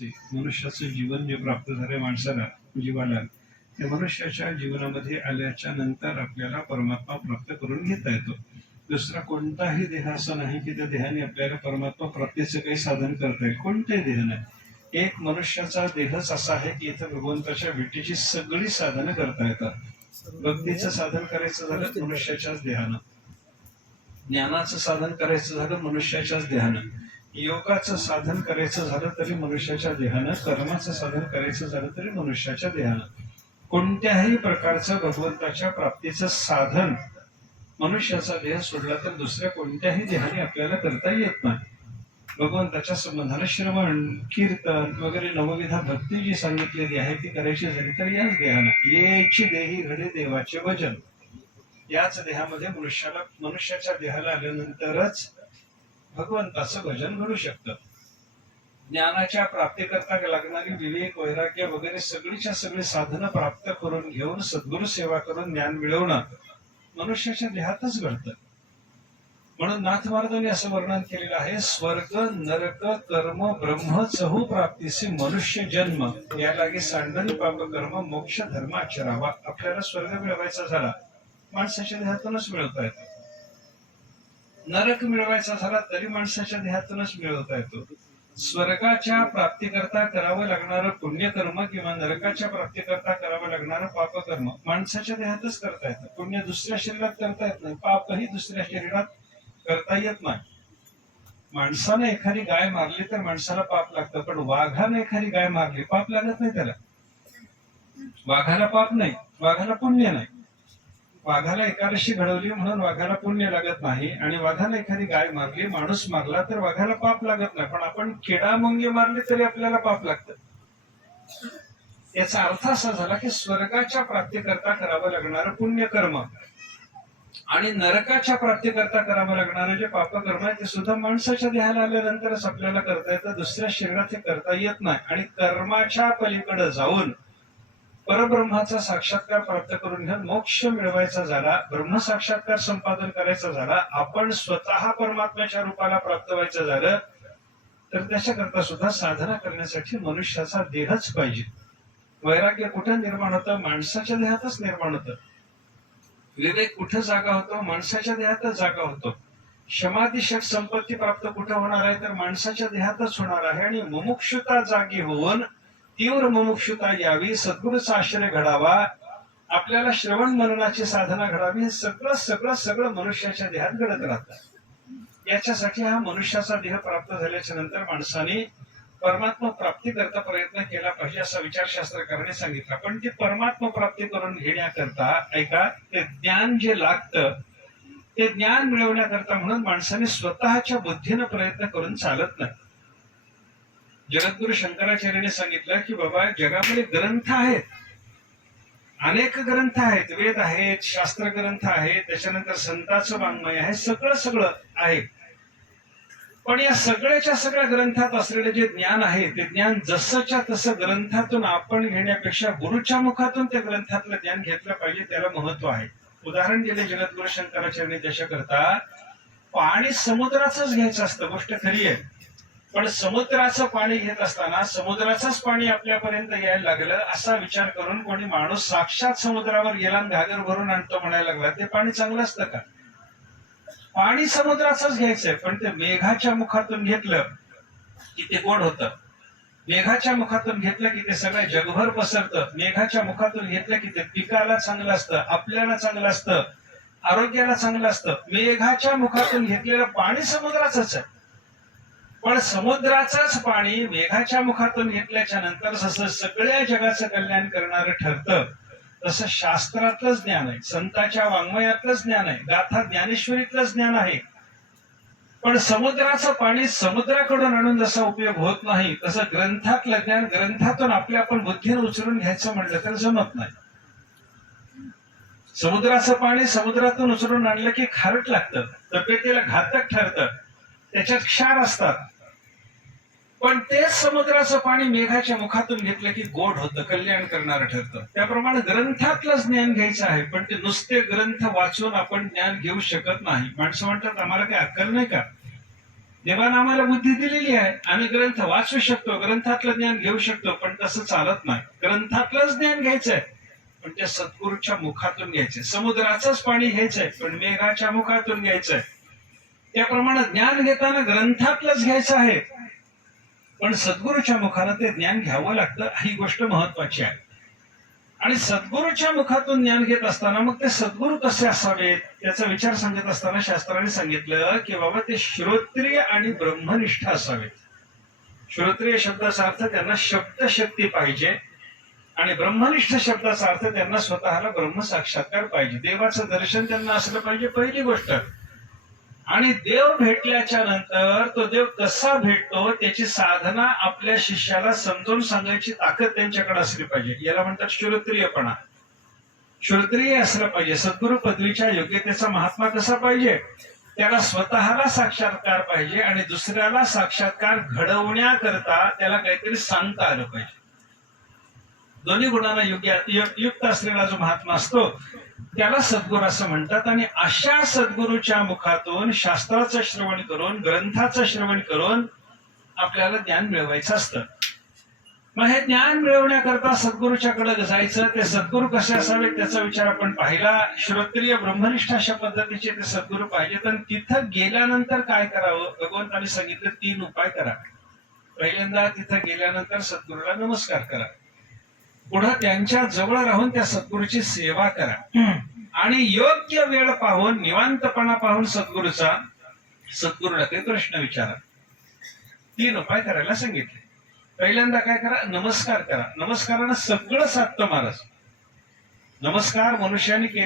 ते मनुष्याचं जीवन जे प्राप्त झाले माणसाला जीवाला त्या मनुष्याच्या जीवनामध्ये आल्याच्यानंतर आपल्याला परमात्मा प्राप्त करून घेता येतो. दुसरा कोणताही देह असा नाही की त्या देहाने आपल्याला परमात्मा प्राप्तीचं काही साधन करता येईल. कोणतेही देह नाही. एक मनुष्याचा देहच असा आहे की इथं भगवंताच्या भेटीची सगळी साधनं करता येतात. भक्तीचं साधन करायचं झालं तर मनुष्याच्याच देहानं. ज्ञानाचं साधन करायचं झालं मनुष्याच्याच देहानं. योगाचं साधन करायचं झालं तरी मनुष्याच्या देहानं कर्माचं साधन करायचं झालं तरी मनुष्याच्या देहानं. कोणत्याही प्रकारचं भगवंताच्या प्राप्तीचं साधन मनुष्याचा देह सोडला तर दुसऱ्या कोणत्याही देहाने आपल्याला करता येत नाही. भगवंताच्या संबंधाने श्रवण कीर्तन वगैरे नवविधा भक्ती जी सांगितलेली आहे ती करायची झाली तर याच देहानं. येची देही घडे देवाचे वजन याच देहामध्ये मनुष्याला मनुष्याच्या देहाला आल्यानंतरच भगवंताचं भजन घडू शकतं? ज्ञानाच्या प्राप्तीकरता लागणारी विवेक वैराग्य वगैरे सगळीच्या सगळी साधनं प्राप्त करून घेऊन सद्गुरु सेवा करून ज्ञान मिळवणं मनुष्याच्या देहातच घडतं. म्हणून नाथ महाराजांनी असं वर्णन केलेलं आहे स्वर्ग नरक कर्म ब्रह्म चहू प्राप्तीचे मनुष्य जन्म या लागे सांडन पाप कर्म मोक्ष धर्म आचरावा. आपल्याला स्वर्ग मिळवायचा झाला. माणसाच्या देहातूनच मिळवता येतो. नरक मिळवायचा झाला तरी माणसाच्या देहातूनच मिळवता येतो. स्वर्गाच्या प्राप्तीकरता करावं लागणारं पुण्यकर्म किंवा नरकाच्या प्राप्तीकरता करावं लागणारं पापकर्म माणसाच्या देहातच करता येतं. पुण्य दुसऱ्या शरीरात करता येत नाही. पापही दुसऱ्या शरीरात करता येत नाही. माणसानं एखादी गाय मारली तर माणसाला पाप लागतं. पण वाघानं एखादी गाय मारली पाप लागत नाही त्याला. वाघाला पाप नाही. वाघाला पुण्य नाही. वाघाला एकादशी घडवली म्हणून वाघाला पुण्य लागत नाही आणि वाघाला एखादी गाय मारली माणूस मारला तर वाघाला पाप लागत नाही. पण आपण किडा मुंगे मारले तरी आपल्याला पाप लागतं. याचा अर्थ असा झाला की स्वर्गाच्या प्राप्तीकरता करावं लागणारं पुण्यकर्म. आणि नरकाच्या प्राप्तीकरता करावं लागणारं जे पापकर्म आहे ते सुद्धा माणसाच्या देहाला आल्यानंतरच आपल्याला करता येतं. दुसऱ्या शरीरात हे करता येत नाही. आणि कर्माच्या पलीकडे जाऊन परब्रह्माचा साक्षात्कार प्राप्त करून घेऊन मोक्ष मिळवायचा झाला ब्रह्मसाक्षात्कार संपादन करायचा झाला आपण स्वतः परमात्म्याच्या रूपाला प्राप्त व्हायचं झालं तर त्याच्याकरता सुद्धा साधना करण्यासाठी मनुष्याचा देहच पाहिजे. वैराग्य कुठं निर्माण होतं? माणसाच्या देहातच निर्माण होतं. विवेक कुठं जागा होतो? माणसाच्या देहातच जागा होतो. क्षमादिशक संपत्ती प्राप्त कुठं होणार आहे? तर माणसाच्या देहातच होणार आहे आणि मुमुक्षुता जागी होऊन तीव्र मुमुक्षुता यावी सद्गुरूचा आश्रय घडावा आपल्याला श्रवण मननाची साधना घडावी हे सगळं सगळं सगळं मनुष्याच्या देहात घडत राहतं. याच्यासाठी हा मनुष्याचा देह प्राप्त झाल्याच्यानंतर माणसाने परमात्मा प्राप्ती करता प्रयत्न केला पाहिजे असा विचारशास्त्रकाराने सांगितला. पण ते परमात्मा प्राप्ती करून घेण्याकरता ऐका ते ज्ञान जे लागतं ते ज्ञान मिळवण्याकरता म्हणून माणसाने स्वतःच्या बुद्धीनं प्रयत्न करून चालत नाही. जगद्गुरु शंकराचार्याने सांगितलं की बाबा जगामध्ये ग्रंथ आहेत. अनेक ग्रंथ आहेत. वेद आहेत शास्त्र ग्रंथ आहेत त्याच्यानंतर संतांचं वाङ्मय आहे सगळं सगळं आहे. पण या सगळ्याच्या सगळ्या ग्रंथात असलेले जे ज्ञान आहे ते ज्ञान जसंच्या तसं ग्रंथातून आपण घेण्यापेक्षा गुरुच्या मुखातून त्या ग्रंथातलं ज्ञान घेतलं पाहिजे त्याला महत्त्व आहे. उदाहरण दिले जगद्गुरु शंकराचार्य त्याच्याकरता पाणी समुद्राचंच घ्यायचं असतं गोष्ट खरी आहे. पण समुद्राचं पाणी घेत असताना समुद्राचंच पाणी आपल्यापर्यंत यायला लागलं असा विचार करून कोणी माणूस साक्षात समुद्रावर गेला आणि घागर भरून आणतो म्हणायला लागला. ते पाणी चांगलं असतं का? पाणी समुद्राचंच घ्यायचंय पण ते मेघाच्या मुखातून घेतलं की ते गोड होतं. मेघाच्या मुखातून घेतलं की ते सगळं जगभर पसरतं. मेघाच्या मुखातून घेतलं की ते पिकाला चांगलं असतं आपल्याला चांगलं असतं आरोग्याला चांगलं असतं. मेघाच्या मुखातून घेतलेलं पाणी समुद्राचंच आहे. पण समुद्राचंच पाणी मेघाच्या मुखातून घेतल्याच्या नंतर जसं सगळ्या जगाचं कल्याण करणारं ठरतं तसं शास्त्रातलंच ज्ञान आहे. संतांच्या वाङ्मयातलंच ज्ञान आहे. गाथा ज्ञानेश्वरीतलंच ज्ञान आहे. पण समुद्राचं पाणी समुद्राकडून आणून जसा उपयोग होत नाही तसं ग्रंथातलं ज्ञान ग्रंथातून आपल्या आपण बुद्धीनं उचलून घ्यायचं म्हटलं तर जमत नाही. समुद्राचं पाणी समुद्रातून उचलून आणलं की खारट लागतं तब्येतीला घातक ठरतं. त्याच्यात क्षार असतात. पण तेच समुद्राचं पाणी मेघाच्या मुखातून घेतलं की गोड होतं कल्याण करणारं ठरतं. त्याप्रमाणे ग्रंथातलंच ज्ञान घ्यायचं आहे पण ते नुसते ग्रंथ वाचून आपण ज्ञान घेऊ शकत नाही. माणसं म्हणतात आम्हाला काही अक्कल नाही का? देवानं आम्हाला बुद्धी दिलेली आहे आम्ही ग्रंथ वाचू शकतो ग्रंथातलं ज्ञान घेऊ शकतो पण तसं चालत नाही. ग्रंथातलंच ज्ञान घ्यायचंय पण ते सद्गुरूच्या मुखातून घ्यायचंय. समुद्राचंच पाणी घ्यायचंय पण मेघाच्या मुखातून घ्यायचंय. त्याप्रमाणे ज्ञान घेताना ग्रंथातलंच घ्यायचं आहे. पण सद्गुरूच्या मुखानं ते ज्ञान घ्यावं लागतं ही गोष्ट महत्वाची आहे. आणि सद्गुरूच्या मुखातून ज्ञान घेत असताना मग ते सद्गुरू कसे असावेत? त्याचा विचार सांगत असताना शास्त्राने सांगितलं की बाबा ते श्रोत्रिय आणि ब्रह्मनिष्ठ असावेत. श्रोत्रिय शब्दाचा अर्थ त्यांना शब्दशक्ती पाहिजे आणि ब्रह्मनिष्ठ शब्दाचा अर्थ त्यांना स्वतःला ब्रह्म साक्षात्कार पाहिजे. देवाचं दर्शन त्यांना असलं पाहिजे पहिली गोष्ट. आणि देव भेटल्याच्या नंतर तो देव कसा भेटतो त्याची साधना आपल्या शिष्याला समजून सांगायची ताकद त्यांच्याकडे असली पाहिजे. याला म्हणतात श्रोत्रियपणा श्रोत्रिय असलं पाहिजे. सद्गुरु पदवीच्या योग्यतेचा महात्मा कसा पाहिजे? त्याला स्वतःला साक्षात्कार पाहिजे आणि दुसऱ्याला साक्षात्कार घडवण्याकरता त्याला काहीतरी सांगता आलं पाहिजे. दोन्ही गुणांना योग्य युक्त असलेला जो महात्मा असतो त्याला सद्गुरू असं म्हणतात आणि अशा सद्गुरूच्या मुखातून शास्त्राचं श्रवण करून ग्रंथाचं श्रवण करून आपल्याला ज्ञान मिळवायचं असतं. मग हे ज्ञान मिळवण्याकरता सद्गुरूच्याकडे जायचं ते सद्गुरू कसे असावे त्याचा विचार आपण पाहिला. श्रोत्रिय ब्रह्मनिष्ठ अशा पद्धतीचे ते सद्गुरू पाहिजेत आणि तिथं गेल्यानंतर काय करावं? भगवंताने सांगितलं तीन उपाय करा. पहिल्यांदा तिथं गेल्यानंतर सद्गुरूला नमस्कार करा. पुढं त्यांच्या जवळ राहून त्या सद्गुरूची सेवा करा. आणि योग्य वेळ पाहून निवांतपणा पाहून सद्गुरूचा सद्गुरूला काही प्रश्न विचारा. तीन उपाय करायला सांगितले. पहिल्यांदा काय करा? नमस्कार करा. नमस्कारानं सगळं साधतं महाराज. नमस्कार मनुष्याने केले